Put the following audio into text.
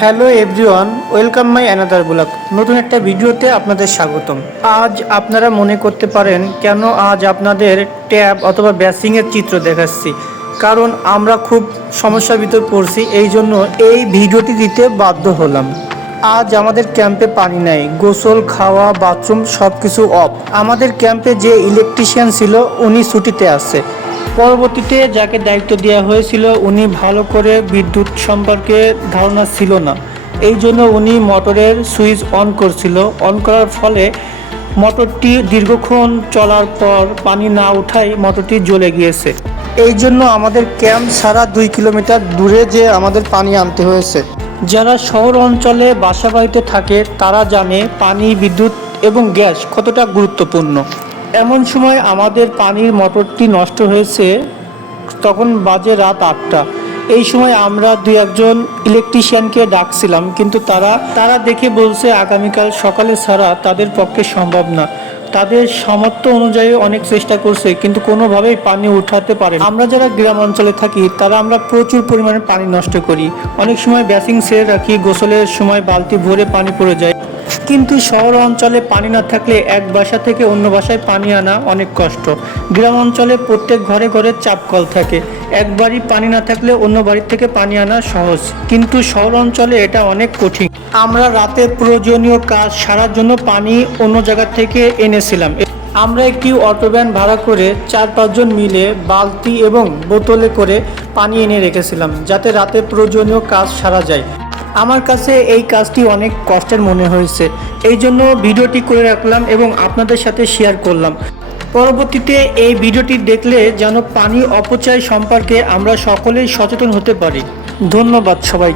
Hello everyone, welcome my another blog. নতুন একটা ভিডিওতে আপনাদের স্বাগতম। আজ আপনারা মনে করতে পারেন কেন আজ আপনাদের ট্যাব অথবা বেসিংয়ের চিত্র দেখাচ্ছি, কারণ আমরা খুব সমস্যার ভিতর পড়ছি, এই জন্য এই ভিডিওটি দিতে বাধ্য হলাম। আজ আমাদের ক্যাম্পে পানি নাই, গোসল, খাওয়া, বাথরুম সব কিছু অফ। আমাদের ক্যাম্পে যে ইলেকট্রিশিয়ান ছিল উনি ছুটিতে আছে। পরবর্তীতে যাকে দায়িত্ব দেওয়া হয়েছিল উনি ভালো করে বিদ্যুৎ সম্পর্কে ধারণা ছিল না, এই জন্য উনি মোটরের সুইচ অন করছিল। অন করার ফলে মোটরটি দীর্ঘক্ষণ চলার পর পানি না উঠায় মোটরটি জ্বলে গিয়েছে। এই জন্য আমাদের ক্যাম্প ছাড়া 2 কিলোমিটার দূরে যে আমাদের পানি আনতে হয়েছে। যারা শহর অঞ্চলে বাসা বাড়িতে থাকে তারা জানে পানি, বিদ্যুৎ এবং গ্যাস কতটা গুরুত্বপূর্ণ। এমন সময় আমাদের পানির মোটরটি নষ্ট হয়েছে, তখন বাজে রাত 8টা। এই সময় আমরা 2-1জন ইলেকট্রিশিয়ানকে ডাকছিলাম, কিন্তু তারা দেখে বলছে আগামীকাল সকালে ছাড়া তাদের পক্ষে সম্ভব না। তাদের সামর্থ্য অনুযায়ী অনেক চেষ্টা করছে, কিন্তু কোনোভাবেই পানি উঠাতে পারে না। আমরা যারা গ্রাম অঞ্চলে থাকি আমরা প্রচুর পরিমাণে পানি নষ্ট করি। অনেক সময় বেসিং ছেড়ে রাখি, গোসলের সময় বালতি ভরে পানি পড়ে যায়। কিন্তু শহর অঞ্চলে পানি না থাকলে এক বাসা থেকে অন্য বাসায় পানি আনা অনেক কষ্ট। গ্রাম অঞ্চলে প্রত্যেক ঘরে ঘরে চাপ কল থাকে, একবারই পানি না থাকলে অন্য বাড়ির থেকে পানি আনা সহজ, কিন্তু শহর অঞ্চলে এটা অনেক কঠিন। আমরা রাতে প্রয়োজনীয় কাজ সারার জন্য পানি অন্য জায়গা থেকে এনেছিলাম। আমরা একটি অটো ভ্যান ভাড়া করে 4-5 জন মিলে বালতি এবং বোতলে করে পানি এনে রেখেছিলাম, যাতে রাতে প্রয়োজনীয় কাজ সারা যায়। আমার কাছে এই কাজটি অনেক কষ্টের মনে হয়েছে, এই জন্য ভিডিওটি করে রাখলাম এবং আপনাদের সাথে শেয়ার করলাম। পরবর্তীতে এই ভিডিওটি দেখলে যেন পানি অপচয় সম্পর্কে আমরা সকলেই সচেতন হতে পারি। ধন্যবাদ সবাই।